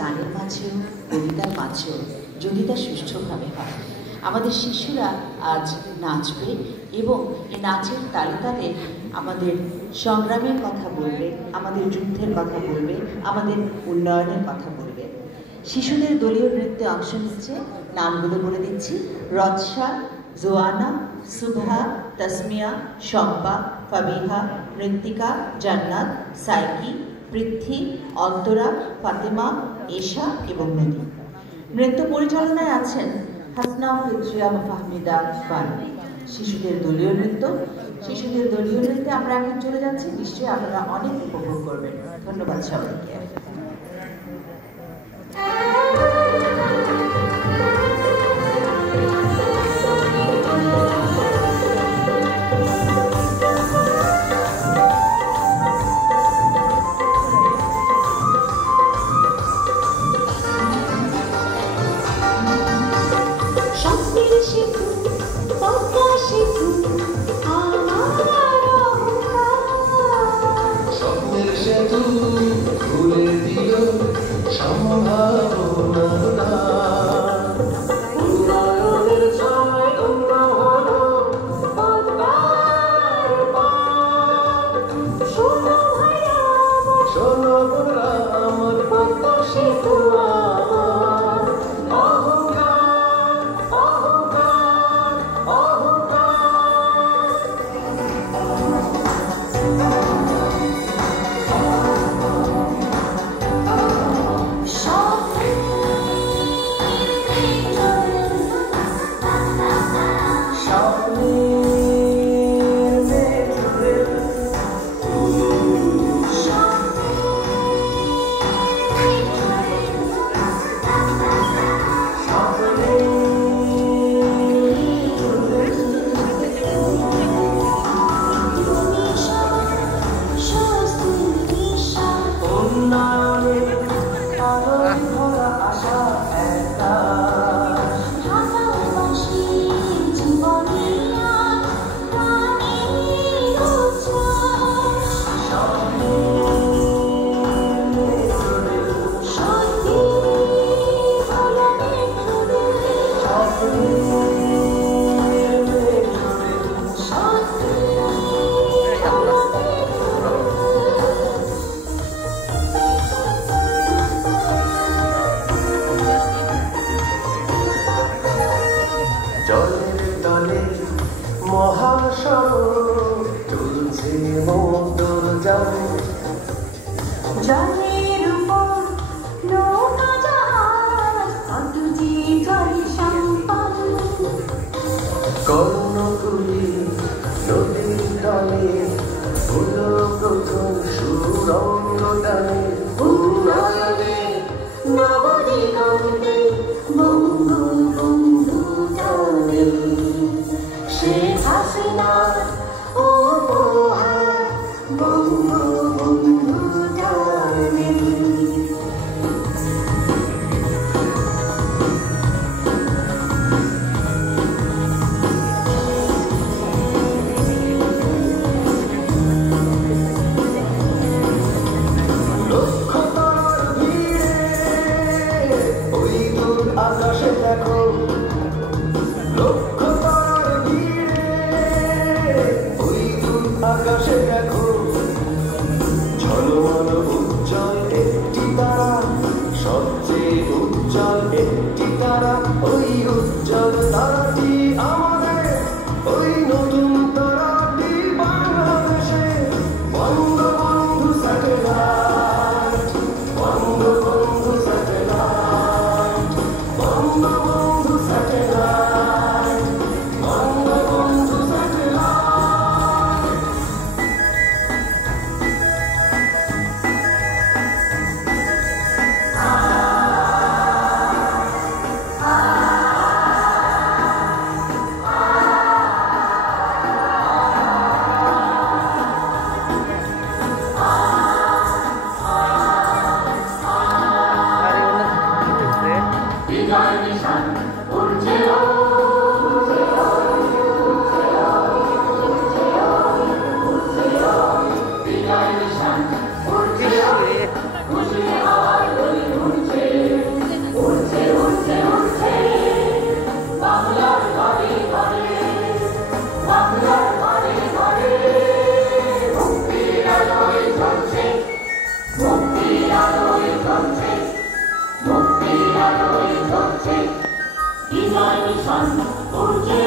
গানের মাঝেও কবিতার মাঝেও যদি তা সুষ্ঠুভাবে হয়। আমাদের শিশুরা আজ নাচবে এবং এই নাচের তালে তালে আমাদের সংগ্রামের কথা বলবে, আমাদের যুদ্ধের কথা বলবে, আমাদের উন্নয়নের কথা বলবে। শিশুদের দলীয় নৃত্যে অংশ নিচ্ছে, নামগুলো বলে দিচ্ছি: রৎসা, জোয়ানা, সুভা, তসমিয়া, শম্পা, ফাবিহা, মৃত্তিকা, জান্নাত, সাইকি, পৃথ্বী, অন্তরা, ফাতেমা, এশা এবং নদী। নৃত্য পরিচালনায় আছেন হাসনা, ফিত্রিয়া, ফাহমিদা, বানু। শিশুদের দলীয় নৃত্যে আমরা এখন চলে যাচ্ছি, নিশ্চয়ই আপনারা অনেক উপভোগ করবেন। ধন্যবাদ সবাইকে। Uçuyor, uçuyor, uçuyor. আলোয় জ্বলছে বিজয় মিশন উঠছে